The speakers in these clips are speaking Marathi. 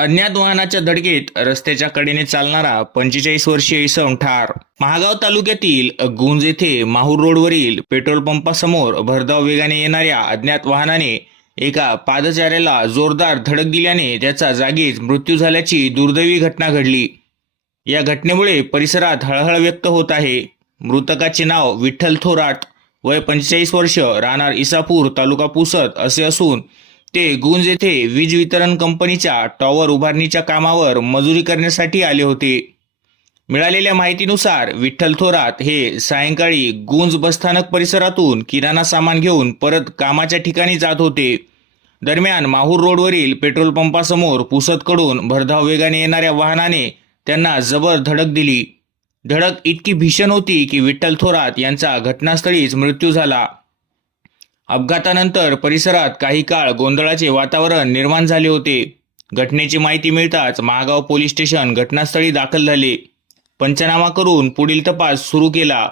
अज्ञात वाहनाच्या धडकेत रस्त्याच्या कडेने चालणारा 45 वर्षीय इसम ठार। महागाव तालुक्यातील गुंज येथे माहूर रोडवरील पेट्रोल पंपासमोर भरधाव वेगाने येणाऱ्या अज्ञात वाहनाने एका पादचाऱ्याला जोरदार धडक दिल्याने त्याचा जागीच मृत्यू झाल्याची दुर्दैवी घटना घडली। या घटनेमुळे परिसरात हळहळ व्यक्त होत आहे। मृतकाचे नाव विठ्ठल थोरात, वय 45 वर्ष, राहणार इसापूर, तालुका पुसद असे असून ते गुंज येथे वीज वितरण कंपनीच्या टॉवर उभारणीच्या कामावर मजुरी करण्यासाठी आले होते। मिळालेल्या माहितीनुसार विठ्ठल थोरात हे सायंकाळी गुंज बसस्थानक परिसरातून किराणा सामान घेऊन परत कामाच्या ठिकाणी जात होते। दरम्यान माहूर रोडवरील पेट्रोल पंपासमोर पुसदकडून भरधाव वेगाने येणाऱ्या वाहनाने त्यांना जबर धडक दिली। धडक इतकी भीषण होती की विठ्ठल थोरात यांचा घटनास्थळीच मृत्यू झाला। अपघातानंतर परिसरात काही काळ गोंधळाचे वातावरण निर्माण झाले होते। घटनेची माहिती मिळताच महागाव पोलीस स्टेशन घटनास्थळी दाखल झाले। पंचनामा करून पुढील तपास सुरू केला।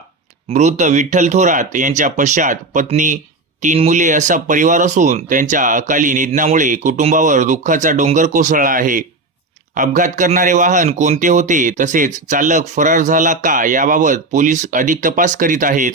मृत विठ्ठल थोरात यांच्या पश्चात पत्नी, 3 मुले असा परिवार असून त्यांच्या अकाली निधनामुळे कुटुंबावर दुःखाचा डोंगर कोसळला आहे। अपघात करणारे वाहन कोणते होते तसेच चालक फरार झाला का याबाबत पोलीस अधिक तपास करीत आहेत।